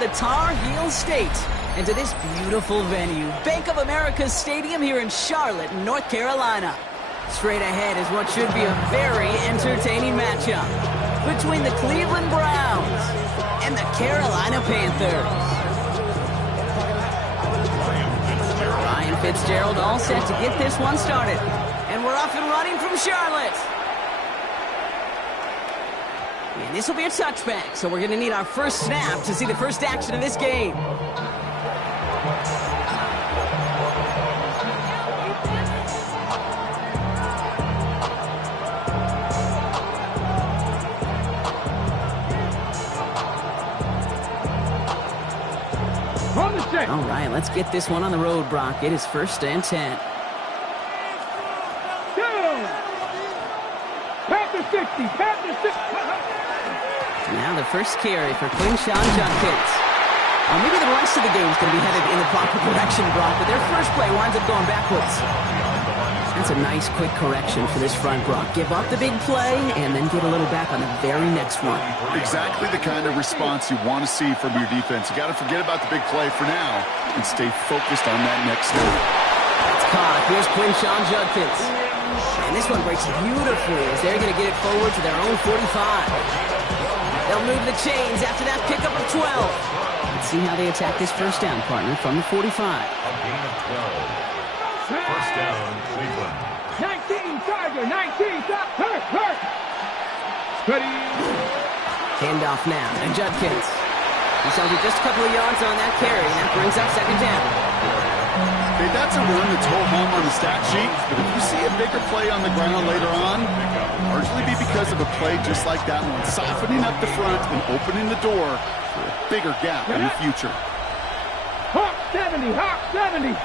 the Tar Heel State and to this beautiful venue, Bank of America Stadium here in Charlotte, North Carolina. Straight ahead is what should be a very entertaining matchup between the Cleveland Browns and the Carolina Panthers. Ryan Fitzgerald all set to get this one started. And we're off and running from Charlotte. And this will be a touchback, so we're going to need our first snap to see the first action of this game. All right, let's get this one on the road, Brock. It is 1st and 10. Now the first carry for Quinshon Judkins. Maybe the rest of the game is going to be headed in the proper direction, Brock, but their first play winds up going backwards. That's a nice, quick correction for this front, Brock. Give up the big play and then get a little back on the very next one. Exactly the kind of response you want to see from your defense. You got to forget about the big play for now and stay focused on that next move. It's caught. Here's Quinshon Judkins. And this one breaks beautifully as they're going to get it forward to their own 45. They'll move the chains after that pickup of 12. Let's see how they attack this first down, partner, from the 45. A gain of 12. First down, Cleveland. 19, Tiger, 19, stop, hurt. Ready. Handoff now, and Judkins. He sells it just a couple of yards on that carry, and that brings up 2nd down. Hey, that's a run that's home on the stat sheet, but if you see a bigger play on the ground later on, largely be because of a play just like that one, softening up the front and opening the door for a bigger gap in the future. Hawk 70, Hawk 70.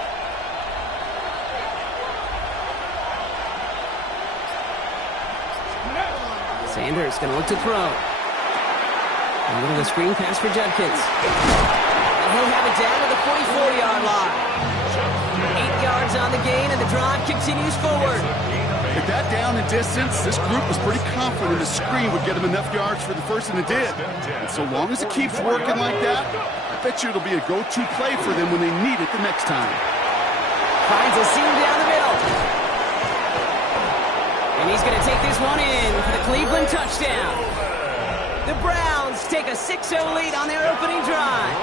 Sanders going to look to throw. A little of the screen pass for Judkins. And he'll have it down to the 44-yard line. 8 yards on the gain, and the drive continues forward. With that down and distance, this group was pretty confident the screen would get them enough yards for the first, and it did. And so long as it keeps working like that, I bet you it'll be a go-to play for them when they need it the next time. Finds a seam down the middle. And he's going to take this one in for the Cleveland touchdown. The Browns take a 6-0 lead on their opening drive.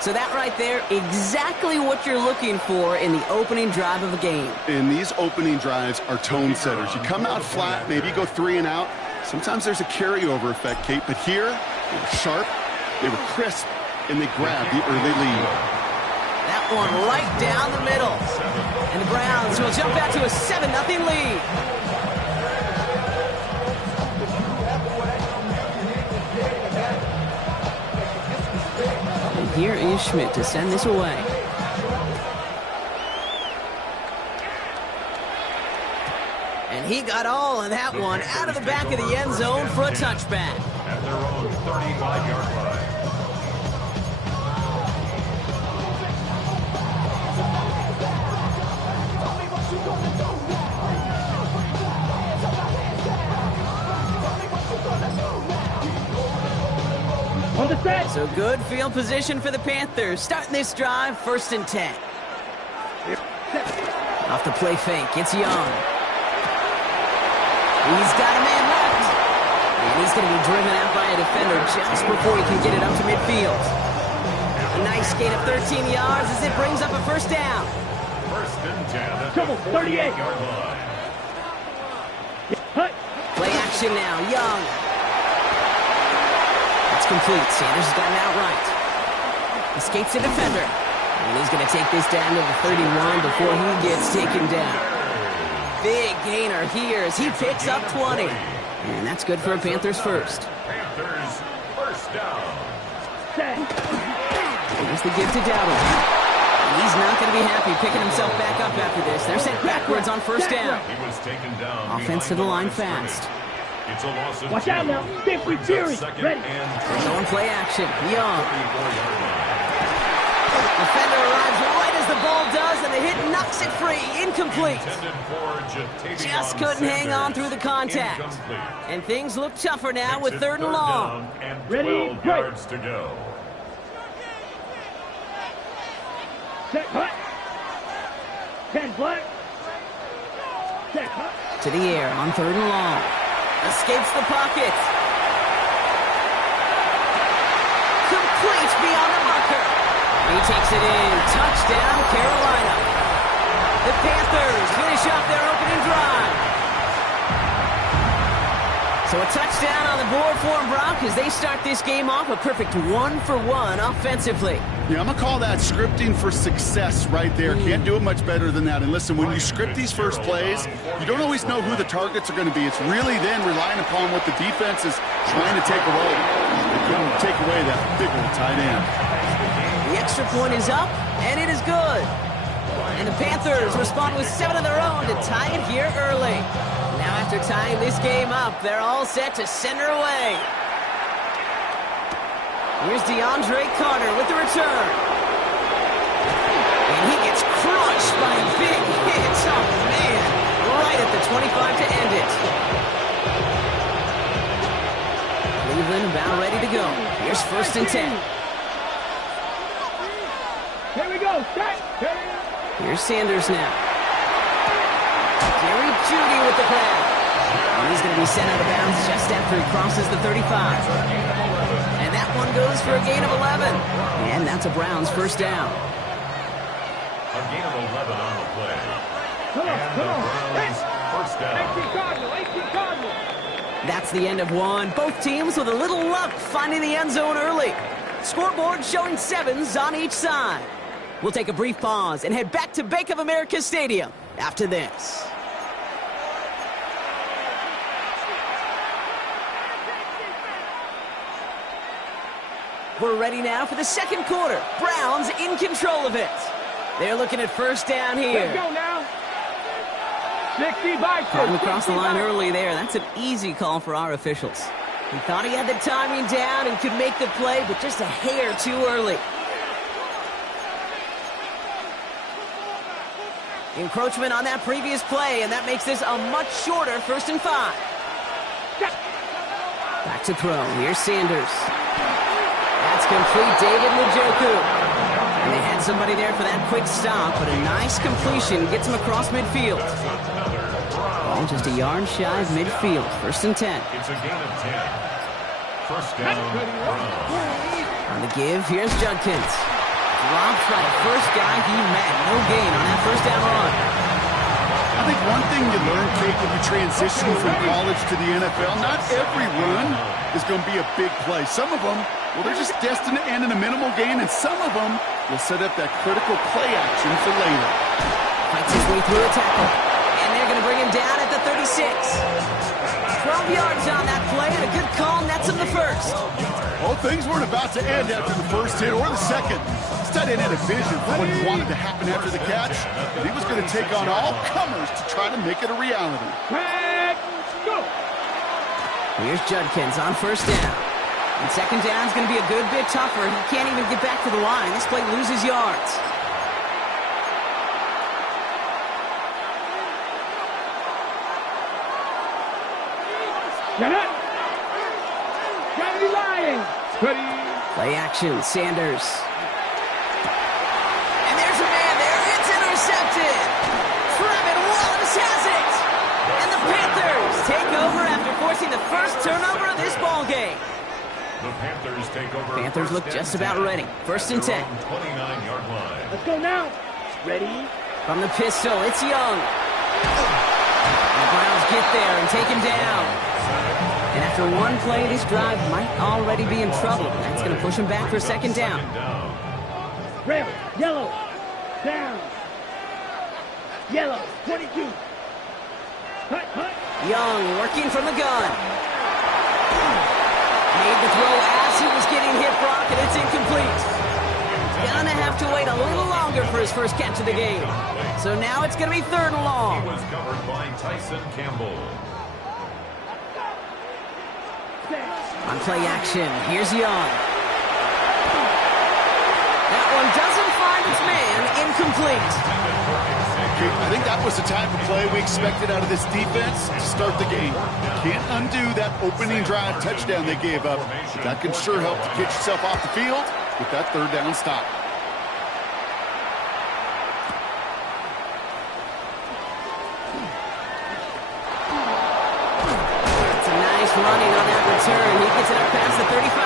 So that right there, exactly what you're looking for in the opening drive of a game. And these opening drives are tone setters. You come out flat, maybe go 3 and out. Sometimes there's a carryover effect, Kate, but here, they were sharp, they were crisp, and they grabbed the early lead. That one right down the middle. And the Browns will jump out to a 7-0 lead. And here is Schmidt to send this away. And he got all of that one out of the back of the end zone for a touchback. At their own 35-yard line. On the set. So good field position for the Panthers. Starting this drive, 1st and 10. Off the play fake, it's Young. He's got a man left. And he's going to be driven out by a defender just before he can get it up to midfield. A nice gain of 13 yards as it brings up a 1st down. 1st and 10 at Trouble, the 38. 48-yard line. Play action now, Young. It's complete. Sanders has got it outright. Escapes the defender. And he's going to take this down to the 31 before he gets taken down. Big gainer here as he picks up 20. And that's good for a Panthers first. Panthers first down. Here's the give to Dowdle. And he's not going to be happy picking himself back up after this. They're sent backwards on 1st down. He was taken down. Offense to the line fast. It's a loss of Watch out now. Big free series. Ready. They're going play action. Young. Defender arrives right as the ball does, and the hit knocks it free. Incomplete. Just couldn't hang on through the contact. And things look tougher now with 3rd and long. And Ready, 12 yards to go. Set, hut. 10 black. Set, hut. To the air on 3rd and long. Escapes the pocket. Complete beyond the marker. He takes it in. Touchdown, Carolina. The Panthers finish off their opening drive. So a touchdown on the board for them, Brock, as they start this game off a perfect 1-for-1 offensively. Yeah, I'm going to call that scripting for success right there. Can't do it much better than that. And listen, when you script these first plays, you don't always know who the targets are going to be. It's really then relying upon what the defense is trying to take away. They couldn't take away that big old tight end. The extra point is up, and it is good. And the Panthers respond with 7 of their own to tie it here early. Now after tying this game up, they're all set to send her away. Here's DeAndre Carter with the return. And he gets crushed by a big hit. Oh, man. Right at the 25 to end it. Cleveland about ready to go. Here's 1st and 10. Here we go. Set. Here's Sanders now. Jerry Jeudy with the play. And he's going to be sent out of bounds just after he crosses the 35. And that one goes for a gain of 11. And that's a Browns 1st down. A gain of 11 on the play. Come on, come on. Browns, 1st down. 18 Cardinal. That's the end of one. Both teams with a little luck finding the end zone early. Scoreboard showing 7s on each side. We'll take a brief pause and head back to Bank of America Stadium after this. We're ready now for the 2nd quarter. Browns in control of it. They're looking at 1st down here. Let's go now. 60 by 2. Caught him across the line early there. That's an easy call for our officials. He thought he had the timing down and could make the play, but just a hair too early. Encroachment on that previous play, and that makes this a much shorter 1st and 5. Back to throw. Here's Sanders. That's complete. David Njoku. And they had somebody there for that quick stop, but a nice completion gets him across midfield. Ball just a yard shy of midfield. 1st and 10. It's a gain of 10. 1st down, Browns. On the give, here's Judkins. Dropped by the first guy he met. No gain on that 1st down run. I think one thing you learn, Kate, when you transition from college to the NFL, not every run is going to be a big play. Some of them, well, they're just destined to end in a minimal gain, and some of them will set up that critical play action for later. Fights his way through a tackle. And they're going to bring him down at the 36. 12 yards on that play, and a good call nets him the 1st. Well, things weren't about to end after the 1st hit or the 2nd. This had a vision for what he wanted to happen after the catch, and he was going to take on all comers to try to make it a reality. Let's go. Here's Judkins on 1st down. And 2nd down is going to be a good bit tougher. He can't even get back to the line. This play loses yards. Get up. Gotta be lying. Ready. Play action, Sanders. And there's a man there. It's intercepted. Trevin Wallace has it. And the Panthers take over after forcing the 1st turnover of this ball game. The Panthers take over. Panthers look just about ready. 1st and 10. 29-yard line. Let's go now. Ready. From the pistol, it's Young. And the Browns get there and take him down. And after one play, this drive might already be in trouble. That's going to push him back for 2nd down. Red, yellow, down. Yellow, 22. Hut, hut. Young working from the gun. Made the throw as he was getting hit, Brock, and it's incomplete. Gonna have to wait a little longer for his 1st catch of the game. So now it's going to be 3rd and long. He was covered by Tyson Campbell. On play action, here's Young. That one doesn't its man, incomplete. Okay, I think that was the type of play we expected out of this defense to start the game. Can't undo that opening drive touchdown they gave up. That can sure help to get yourself off the field with that third down stop. It's a nice running on that return. He gets it up past the 35.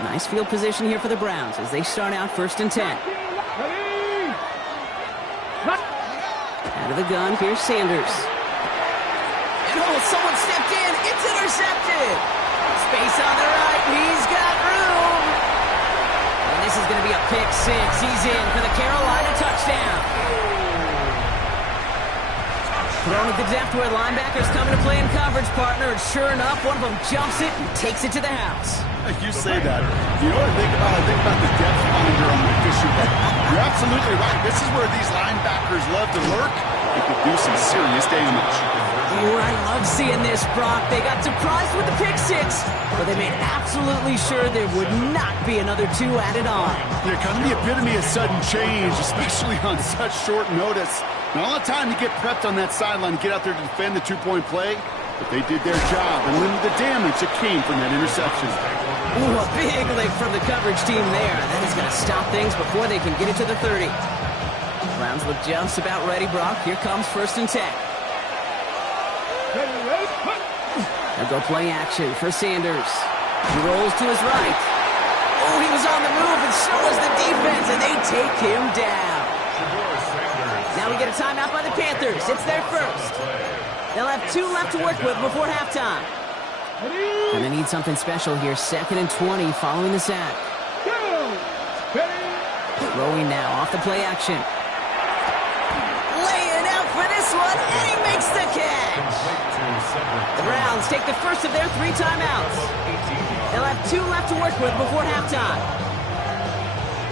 Nice field position here for the Browns as they start out 1st and 10. Out of the gun, here's Sanders. And someone stepped in. It's intercepted. Space on the right. He's got room. And this is going to be a pick six. He's in for the Carolina touchdown. Thrown at the depth where linebackers coming to play in coverage, partner. And sure enough, one of them jumps it and takes it to the house. You say that. You know what I think about? I think about the depth finder on the fishing boat. You're absolutely right. This is where these linebackers love to lurk. They could do some serious damage. Oh, I love seeing this, Brock. They got surprised with the pick six, but they made absolutely sure there would not be another two added on. Yeah, kind of the epitome of sudden change, especially on such short notice. Not a lot of time to get prepped on that sideline to get out there to defend the two-point play, but they did their job and limited the damage that came from that interception. Ooh, a big lick from the coverage team there. That is going to stop things before they can get it to the 30. Browns look just about ready, Brock. Here comes 1st and 10. They'll go play action for Sanders. He rolls to his right. Oh, he was on the move, and so was the defense, and they take him down. Now we get a timeout by the Panthers. It's their first. They'll have 2 left to work with before halftime. And they need something special here. 2nd and 20 following the sack. Throwing now off the play action. Laying out for this one, and he makes the catch. The Browns take the first of their 3 timeouts. They'll have 2 left to work with before halftime.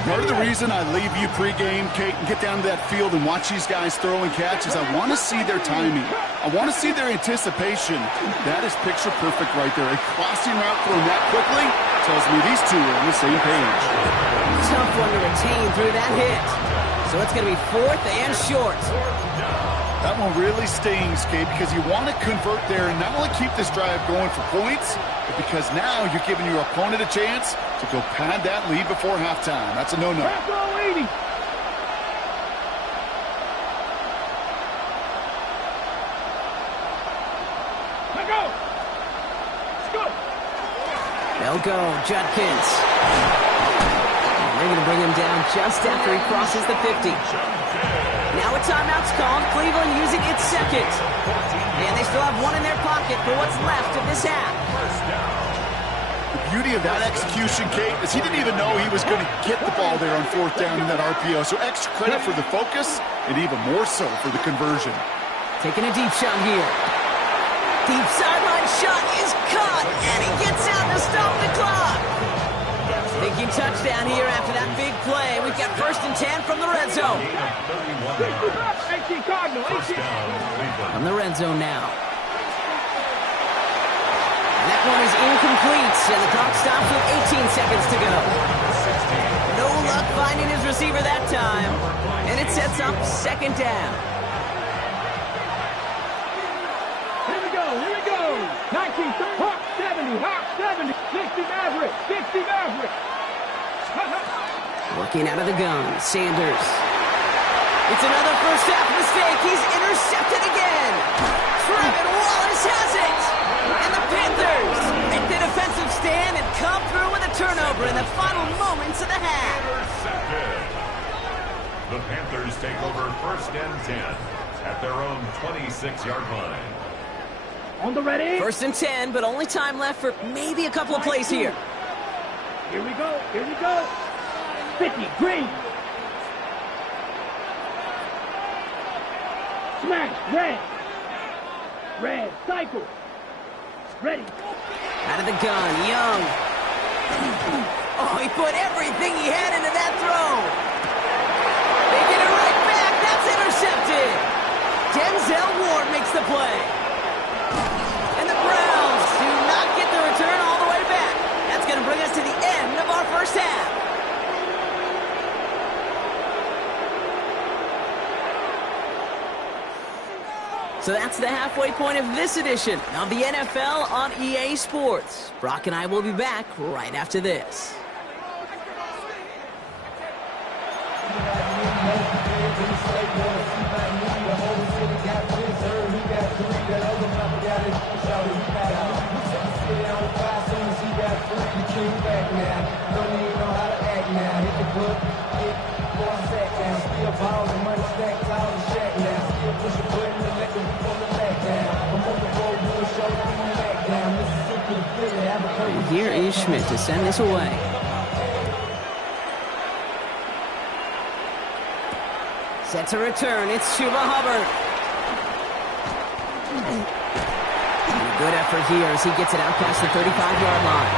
Part of the reason I leave you pregame, Kate, and get down to that field and watch these guys throw and catch is I want to see their timing. I want to see their anticipation. That is picture perfect right there. A crossing route thrown that quickly tells me these two are on the same page. Tough one to retain through that hit. So it's going to be 4th and short. That one really stings, Kate, because you want to convert there and not only keep this drive going for points, but because now you're giving your opponent a chance to go pad that lead before halftime. That's a no-no. They'll go, Judkins. And they're going to bring him down just after he crosses the 50. Now a timeout's called. Cleveland using its second. And they still have 1 in their pocket for what's left of this half. The beauty of that execution, Kate, is he didn't even know he was going to get the ball there on 4th down in that RPO. So extra credit for the focus and even more so for the conversion. Taking a deep shot here. Deep sideline shot is caught, and he gets out to stop the clock. Thinking touchdown here after that big play. We've got 1st and 10 from the red zone. From the red zone now. And that one is incomplete, and the clock stops with 18 seconds to go. No luck finding his receiver that time, and it sets up 2nd down. Here we go. 19, Hawk 70, 60 Maverick, 60 Maverick. Working out of the gun, Sanders. It's another first half mistake. He's intercepted again. Trevin Wallace has it. And the Panthers make the defensive stand and come through with a turnover in the final moments of the half. The Panthers take over 1st and 10 at their own 26-yard line. On the ready. 1st and 10, but only time left for maybe a couple of plays here. Here we go. 50, green. Smash, red, cycle. Ready. Out of the gun, Young. Oh, he put everything he had into that throw. They get it right back. That's intercepted. Denzel Ward makes the play. And the Browns do not get the return all So that's the halfway point of this edition of the NFL on EA Sports. Brock and I will be back right after this. And here is Schmidt to send this away. Set to return. It's Chuba Hubbard. And a good effort here as he gets it out past the 35-yard line.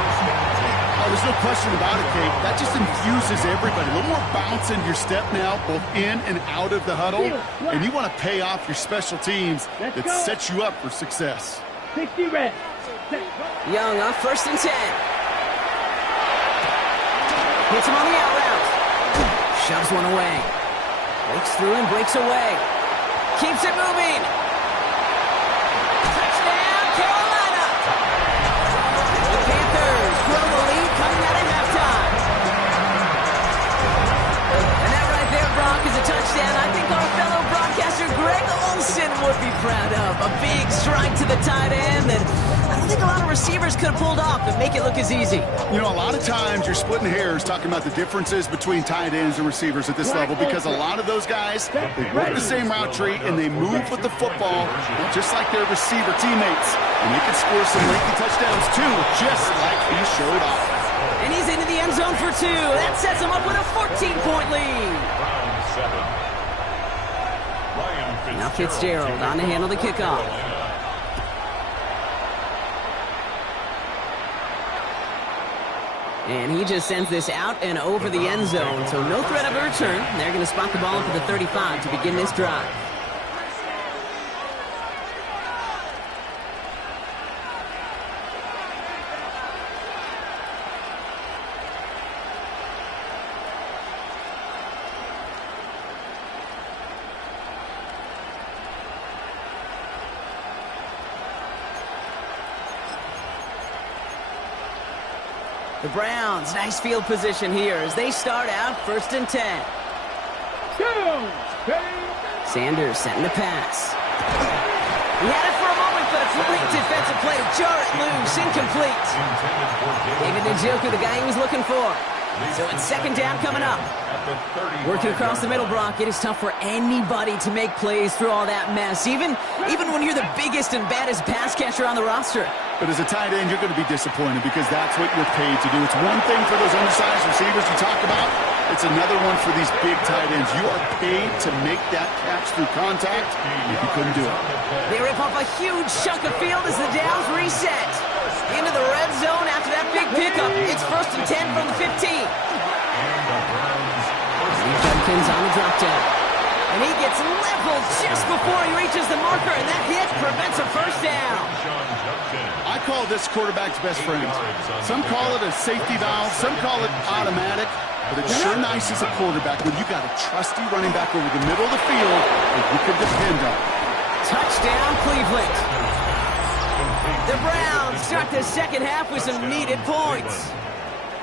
Oh, there's no question about it, Kate. That just infuses everybody. A little more bounce in your step now, both in and out of the huddle. And you want to pay off your special teams that sets you up for success. 60 red. Young on 1st and 10. Hits him on the out route. Shoves one away. Breaks through and breaks away. Keeps it moving. Touchdown, Carolina. The Panthers grow the lead coming out of halftime. And that right there, Brock, is a touchdown I think our fellow broadcaster Greg Olsen would be proud of. A big strike to the tight end that I don't think a lot of receivers could have pulled off and make it look as easy. You know, a lot of times you're splitting hairs talking about the differences between tight ends and receivers at this level because a lot of those guys, they work the same route tree and they move with the football just like their receiver teammates. And they can score some lengthy touchdowns too, just like he showed off. And he's into the end zone for 2. That sets him up with a 14-point lead. Now Fitzgerald on to handle the kickoff. And he just sends this out and over the end zone, so no threat of a return. They're going to spot the ball up at the 35 to begin this drive. The Browns, nice field position here as they start out 1st and 10. Sanders setting the pass. He had it for a moment, but a great defensive play to jar it loose, incomplete. David Njoku, the guy he was looking for. So it's 2nd down coming up. Working across the middle, Brock, it is tough for anybody to make plays through all that mess, even when you're the biggest and baddest pass catcher on the roster. But as a tight end, you're going to be disappointed because that's what you're paid to do. It's one thing for those undersized receivers you talk about. It's another one for these big tight ends. You are paid to make that catch through contact. If you couldn't do it. They rip off a huge chunk of field as the downs reset. Into the red zone after that big pickup. It's 1st and 10 from the 15. Judkins on the drop down. And he gets leveled just before he reaches the marker, and that hit prevents a 1st down. I call this quarterback's best friend. Some call it a safety valve, some call it automatic, but it's sure nice as a quarterback when you got a trusty running back over the middle of the field that you can depend on. Touchdown, Cleveland. The Browns start the second half with some needed points.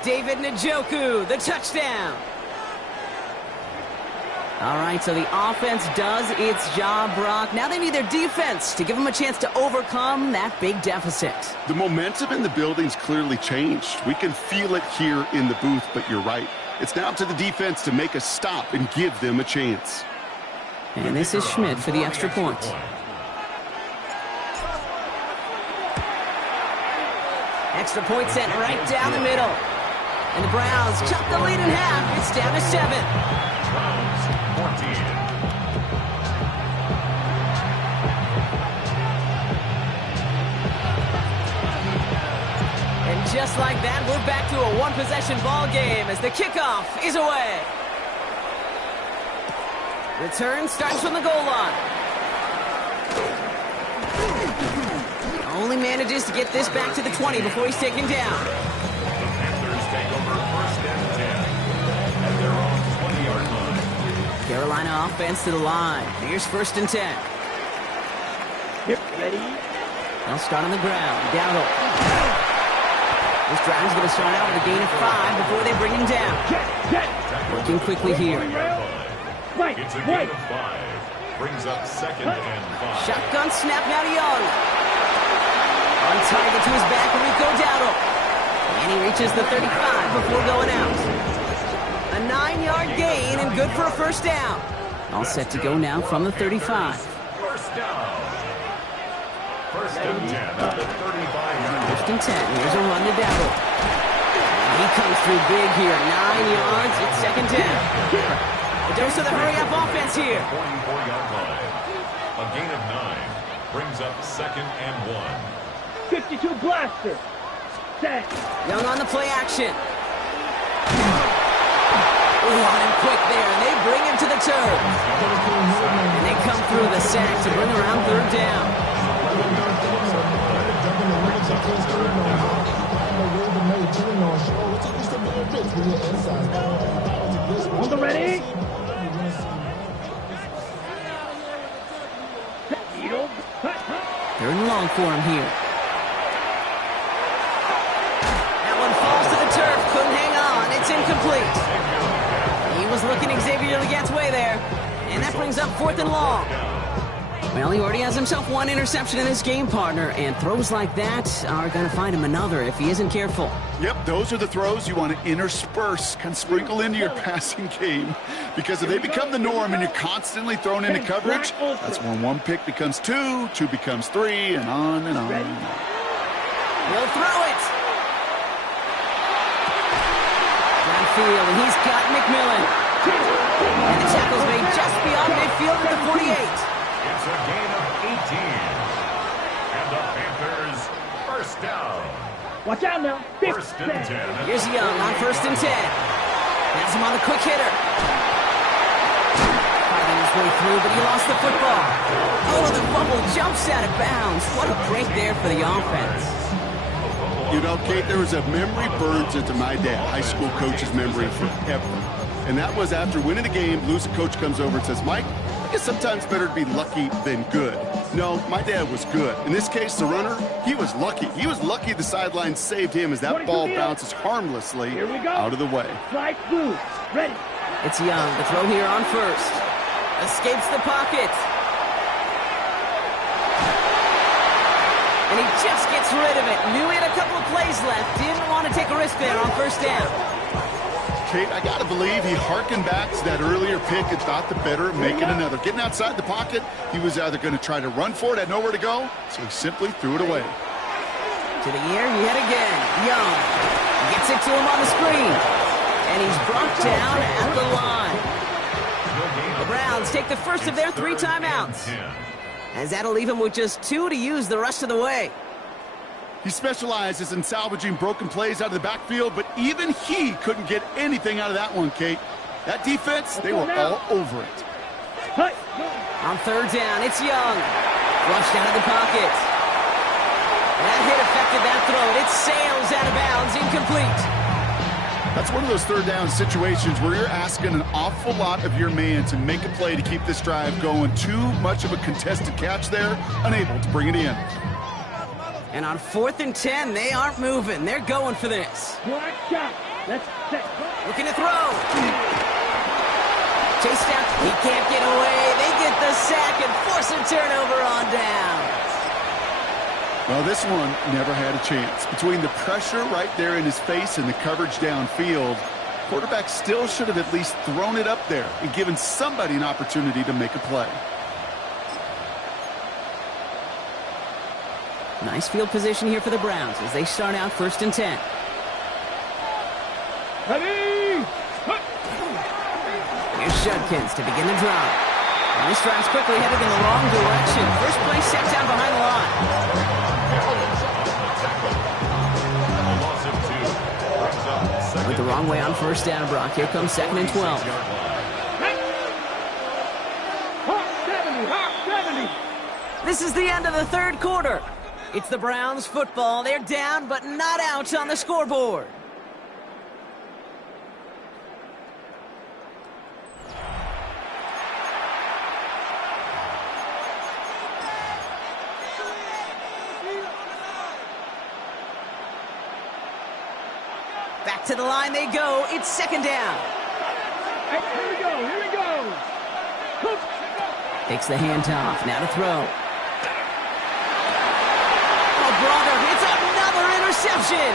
David Njoku, the touchdown. All right, so the offense does its job, Brock. Now they need their defense to give them a chance to overcome that big deficit. The momentum in the building's clearly changed. We can feel it here in the booth, but you're right. It's now up to the defense to make a stop and give them a chance. And this is Schmidt for the extra point. Extra point sent right down the middle. And the Browns chop the lead in half. It's down to 7. And just like that, we're back to a one-possession ball game as the kickoff is away. Return starts from the goal line. Only manages to get this back to the 20 before he's taken down. Panthers take over 1st and 10 at their own 20-yard line. Carolina offense to the line. Here's 1st and 10. Get ready. They'll start on the ground. Dowdle. This drive's going to start out with a gain of 5 before they bring him down. Working quickly here. It's a gain of 5. Brings up 2nd and 5. Shotgun snap now to Young. On target to his back, Rico Dowdle. And he reaches the 35 before going out. A 9-yard gain and good for a first down. All set to go now from the 35. First down. First and 10 at the 35-yard line. First and 10. Here's a run to Dowdle. He comes through big here. 9 yards. It's second down. A dose of the hurry-up offense here. 44-yard line. A gain of 9 brings up 2nd and 1. 52 blaster. Set. Young on the play action. On him quick there, and they bring him to the turf. And they come through the sack to bring around third down. On the ready. Third and long for him here. That one falls to the turf. Couldn't hang on. It's incomplete. He was looking Xavier Leggett's way there. And that brings up 4th and long. Well, he already has himself one interception in his game, partner. And throws like that are going to find him another if he isn't careful. Yep, those are the throws you want to intersperse, kind of sprinkle into your passing game. Because if they become the norm and you're constantly thrown into coverage, that's when 1 pick becomes 2, 2 becomes 3, and on and on. He'll throw it. Downfield, and he's got McMillan. And the tackle's made just beyond midfield at the 48. It's a gain of 18. And the Panthers first down. Watch out now. First and 10. Here's Young on first and 10. Has him on the quick hitter. Fighting his way through, but he lost the football. Oh, the fumble jumps out of bounds. What a break there for the offense. You know, Kate, there was a memory burns into my dad, high school coach's memory forever. And that was after winning the game, losing coach comes over and says, Mike, I guess sometimes better to be lucky than good. No, my dad was good. In this case, the runner, he was lucky. He was lucky the sideline saved him as that ball bounces harmlessly out of the way. Slide blue. Ready. It's Young. The throw here on first. Escapes the pocket. And he just gets rid of it. Knew he had a couple of plays left. Didn't want to take a risk there on first down. Kate, I got to believe he hearkened back to that earlier pick and thought the better of making another. Getting outside the pocket, he was either going to try to run for it, had nowhere to go, so he simply threw it away. To the air yet again. Young gets it to him on the screen. And he's brought down at the line. The Browns take the first of their 3 timeouts. As that'll leave him with just 2 to use the rest of the way. He specializes in salvaging broken plays out of the backfield, but even he couldn't get anything out of that one, Kate. That defense, they were all over it. On third down, it's Young. Flushed out of the pocket. That hit affected that throw. It sails out of bounds, incomplete. That's one of those third down situations where you're asking an awful lot of your man to make a play to keep this drive going. Too much of a contested catch there, unable to bring it in. And on 4th and 10, they aren't moving. They're going for this. Watch out. Let's set. Looking to throw. Chased out. He can't get away. They get the sack and force a turnover on down. Well, this one never had a chance. Between the pressure right there in his face and the coverage downfield, quarterback still should have at least thrown it up there and given somebody an opportunity to make a play. Nice field position here for the Browns as they start out 1st and 10. Ready. Here's Judkins to begin the drive. And this drive's quickly headed in the wrong direction. First play set down behind the line. Went the wrong way on first down, Brock. Here comes 2nd and 12. Hawk 70. This is the end of the third quarter. It's the Browns football. They're down, but not out on the scoreboard. to the line they go. It's second down. Hey, here we go. Here we go. Hook. Takes the handoff. Now to throw. Oh, brother, it's another interception.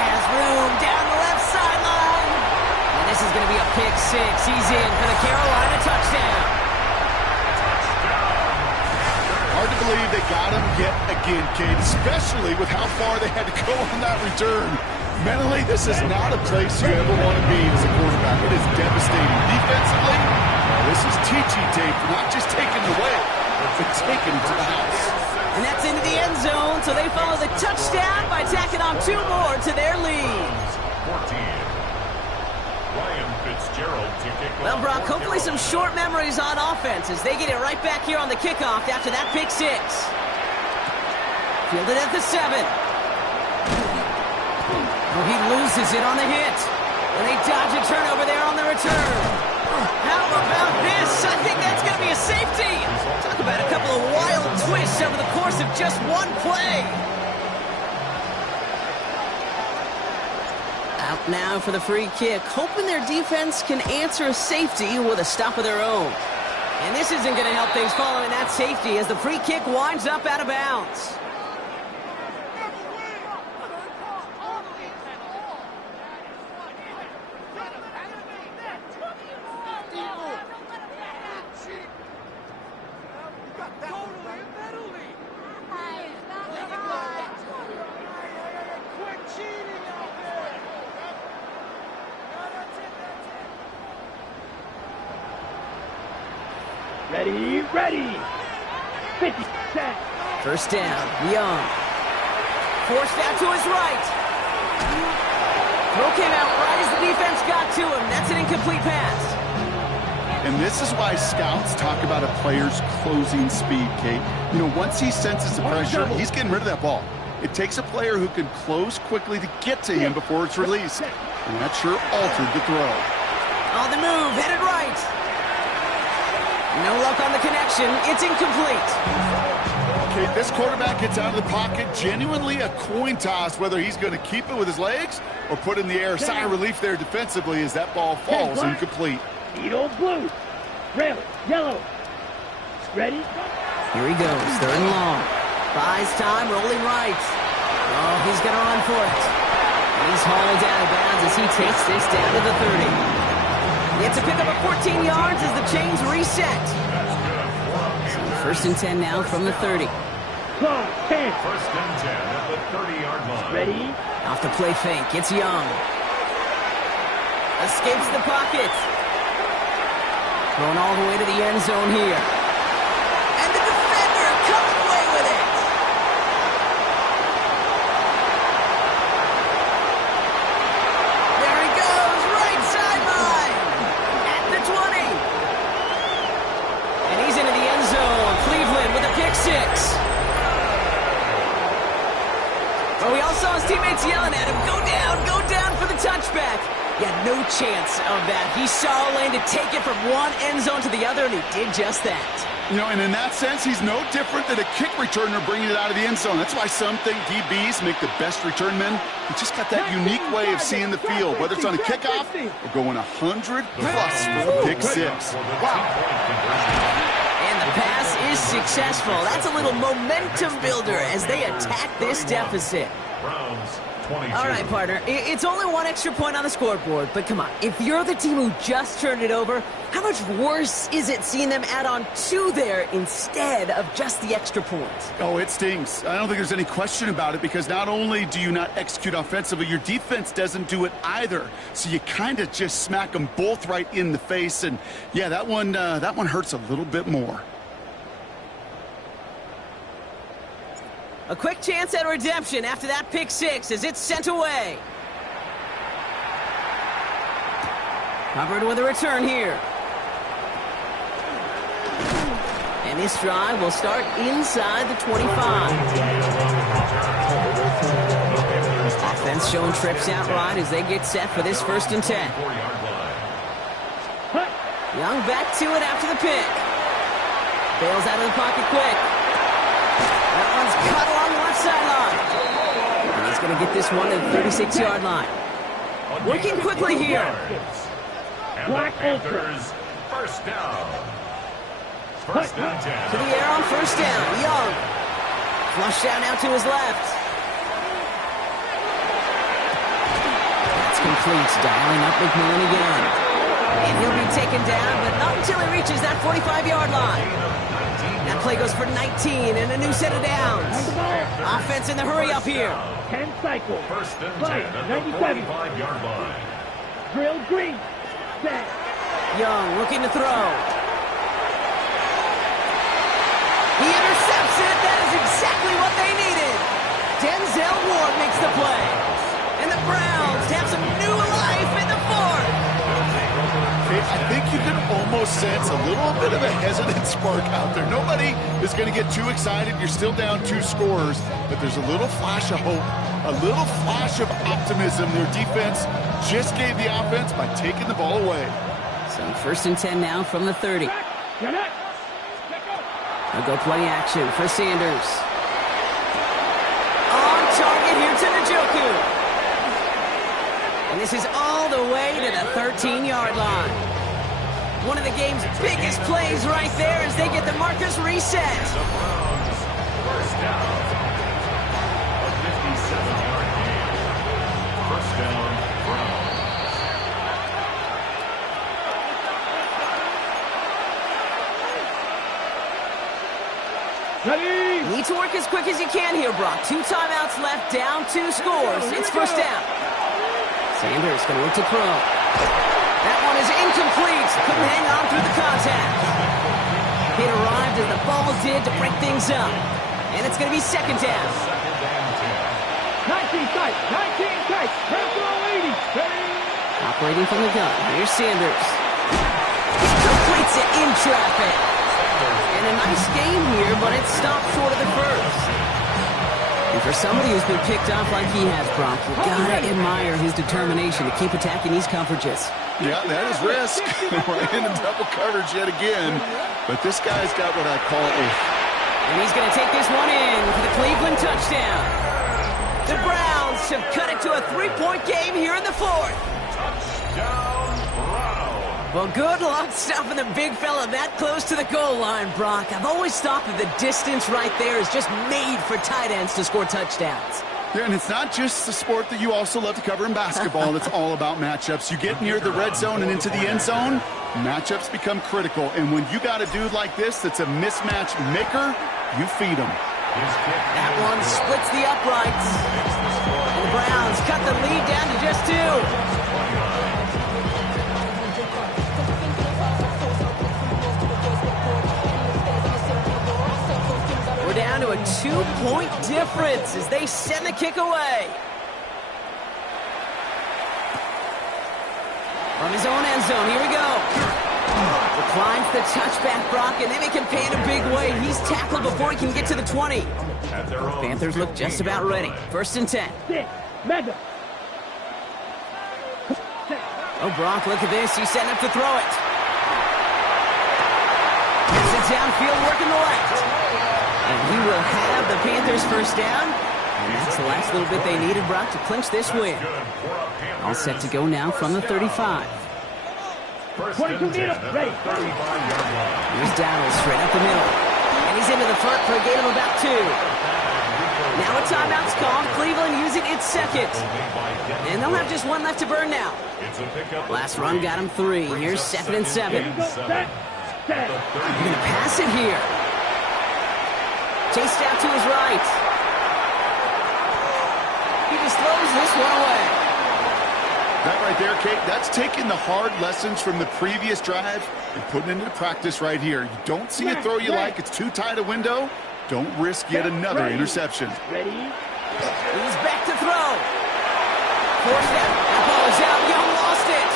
Has room down the left sideline. And this is going to be a pick six. He's in for the Carolina touchdown. Hard to believe they got him yet again, Kate, especially with how far they had to go on that return. Mentally, this is not a place you ever want to be as a quarterback. It is devastating. Defensively, this is teaching tape, not just taking it away, but taking it to the house. And that's into the end zone, so they follow the touchdown by tacking on 2 more to their lead. 14. Ryan Fitzgerald to kick off. Well, Brock, hopefully some short memories on offense as they get it right back here on the kickoff after that pick six. Fielded at the 7. Oh, he loses it on the hit. And they dodge a turnover there on the return. How about this? I think that's going to be a safety. Talk about a couple of wild twists over the course of just one play. Out now for the free kick, hoping their defense can answer a safety with a stop of their own. And this isn't going to help things following that safety as the free kick winds up out of bounds. Ready, ready. 50, 10. First down, Young. Forced out to his right. Throw came out right as the defense got to him. That's an incomplete pass. And this is why scouts talk about a player's closing speed, Kate. You know, once he senses the pressure, he's getting rid of that ball. It takes a player who can close quickly to get to him before it's released. And that sure altered the throw. On the move, headed right. No luck on the connection. It's incomplete. Okay, this quarterback gets out of the pocket. Genuinely a coin toss whether he's going to keep it with his legs or put it in the air. Sigh of relief there defensively as that ball falls incomplete. Eagle blue. Red, yellow. Ready? Here he goes, third and long. Buys time, rolling right. Oh, he's going to run for it. He's hauled out of bounds as he takes this down to the 30. It's a pickup of 14 yards as the chains reset. So first and 10 now from the 30. Close, 10. First and 10 at the 30-yard line. Ready? Off the play fake, it's Young. Escapes the pocket. Thrown all the way to the end zone here. And the defender comes away with it. There he goes, right sideline. At the 20. And he's into the end zone. Cleveland with a pick six. But we all saw his teammates yelling at him, go down for the touchback. He had no chance of that. He saw a lane to take it from one end zone to the other, and he did just that. You know, and in that sense, he's no different than a kick returner bringing it out of the end zone. That's why some think DBs make the best return men. He just got that unique way of seeing the field, whether it's on a kickoff or going 100+ for a pick six. Wow. And the pass is successful. That's a little momentum builder as they attack this deficit. Browns 22. All right, partner, it's only one extra point on the scoreboard, but come on, if you're the team who just turned it over, how much worse is it seeing them add on 2 there instead of just the extra points? Oh, it stings. I don't think there's any question about it because not only do you not execute offensively, your defense doesn't do it either. So you kind of just smack them both right in the face, and yeah, that one hurts a little bit more. A quick chance at redemption after that pick six as it's sent away. Covered with a return here. And this drive will start inside the 25. Offense showing trips out right as they get set for this first and 10. Young back to it after the pick. Bails out of the pocket quick. That one's cut along the left sideline. And he's going to get this one to the 36-yard line. Working quickly here. And the Panthers, first down. First down 10. To the air on first down. Young. Flushed out now to his left. That's complete. Dialing up McMillan again. And he'll be taken down, but not until he reaches that 45-yard line. That play goes for 19 and a new set of downs. Offense in the hurry up here. 10 cycles. First and 10 at the 45-yard line. Drill green. Set. Young looking to throw. He intercepts it. That is exactly what they needed. Denzel Ward makes the play. And the Browns have some new life in the fourth. I think you can almost sense a little bit of a hesitant spark out there. Nobody is going to get too excited. You're still down 2 scores, but there's a little flash of hope, a little flash of optimism. Their defense just gave the offense by taking the ball away. So first and 10 now from the 30. They'll go play action for Sanders. On target here to Njoku. And this is all the way to the 13-yard line. One of the game's biggest plays right there as they get the markers reset. The Browns, first down. A 57-yard gain. First down, Browns. Ready. Need to work as quick as you can here, Brock. 2 timeouts left, down 2 scores. It's first down. Sanders going to look to throw. That one is incomplete. Couldn't hang on through the contact. It arrived as the ball did to break things up. And it's going to be second down. 19 tight. 19 tight. Tempo 80. Ready. Operating from the gun. Here's Sanders. He completes it in traffic. And a nice game here, but it's stopped short of the first. And for somebody who's been picked off like he has, Brock, you gotta admire his determination to keep attacking these coverages. Yeah, that is risk. We're in double coverage yet again, but this guy's got what I call a... And he's going to take this one in for the Cleveland touchdown. The Browns have cut it to a 3-point game here in the fourth. Touchdown, Browns. Well, good luck stopping the big fella that close to the goal line, Brock. I've always thought that the distance right there is just made for tight ends to score touchdowns. Yeah, and it's not just the sport that you also love to cover in basketball. It's all about matchups. You get near the red zone and into the end zone, matchups become critical. And when you got a dude like this that's a mismatch maker, you feed him. That one splits the uprights. And the Browns cut the lead down to just 2. We're down to a 2-point difference as they send the kick away. From his own end zone, here we go. Declines the touchback, Brock, and they make him pay in a big way. He's tackled before he can get to the 20. Panthers look just about ready. First and 10. Oh, Brock, look at this. He's setting up to throw it. Gets it downfield, working the left. And he will have the Panthers first down. And that's the last little bit they needed, Brock, to clinch this win. All set to go now from the 35. First and 10 at the 35-yard line. Here's Dowdle straight up the middle. And he's into the front for a gain of about 2. Now a timeout's called. Cleveland using its second. And they'll have just one left to burn now. Last run got him 3. Here's 2nd and 7. They're going to pass it here. Chased out to his right. He just throws this one away. That right there, Kate, that's taking the hard lessons from the previous drive and putting it into practice right here. You don't see a throw you like, it's too tight a window, don't risk yet another interception. Ready. He's back to throw. Forced out. That ball is out. Young lost it.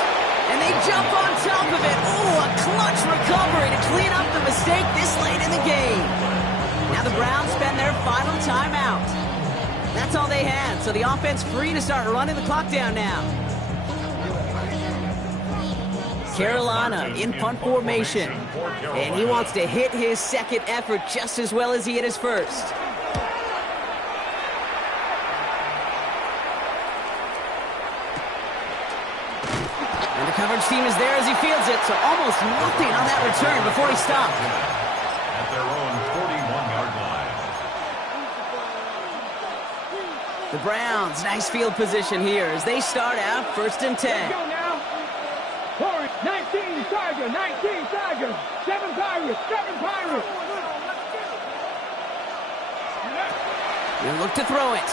And they jump on top of it. Oh, a clutch recovery to clean up the mistake this late in the game. Now the Browns spend their final timeout. That's all they had, so the offense free to start running the clock down now. Carolina in punt formation. And he wants to hit his second effort just as well as he hit his first. coverage team is there as he fields it, so almost nothing on that return before he stopped. At their own 41-yard line. The Browns, nice field position here as they start out 1st and 10. Let's go now. Forward, 19 Tigers, 19 Tigers, 7 Pirates, 7 Pirates. He'll look to throw it.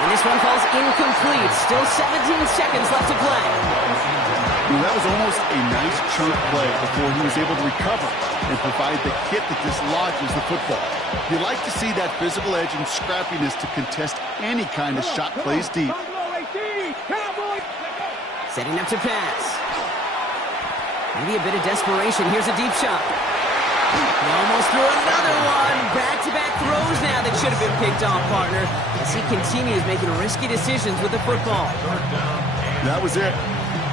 And this one falls incomplete. Still 17 seconds left to play. Well, that was almost a nice chunk play before he was able to recover and provide the hit that dislodges the football. You like to see that physical edge and scrappiness to contest any kind of shot plays deep. Setting up to pass. Maybe a bit of desperation. Here's a deep shot. He almost threw another one. Back-to-back throws now that should have been picked off, partner, as he continues making risky decisions with the football. That was it.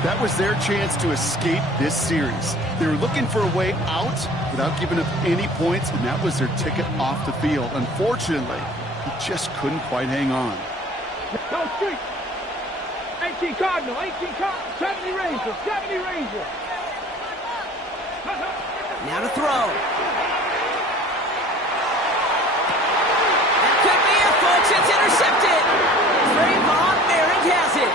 That was their chance to escape this series. They were looking for a way out without giving up any points, and that was their ticket off the field. Unfortunately, he just couldn't quite hang on. Go street. 18 Cardinal, 18 Cardinal, 70 Ranger, 70 Ranger. Now to throw. That could be it, folks. It's intercepted. Trayvon Merrick has it.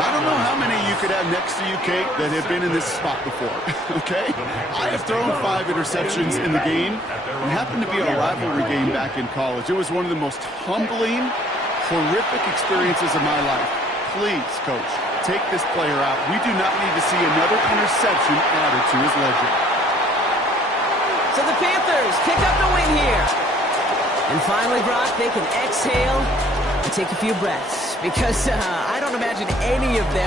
I don't know how many you could have next to you, Kate, that have been in this spot before, okay? I have thrown 5 interceptions in the game. It happened to be a rivalry game back in college. It was one of the most humbling, horrific experiences of my life. Please, Coach, take this player out. We do not need to see another interception added to his ledger. So the Panthers pick up the win here. And finally, Brock, they can exhale and take a few breaths because I don't imagine any of them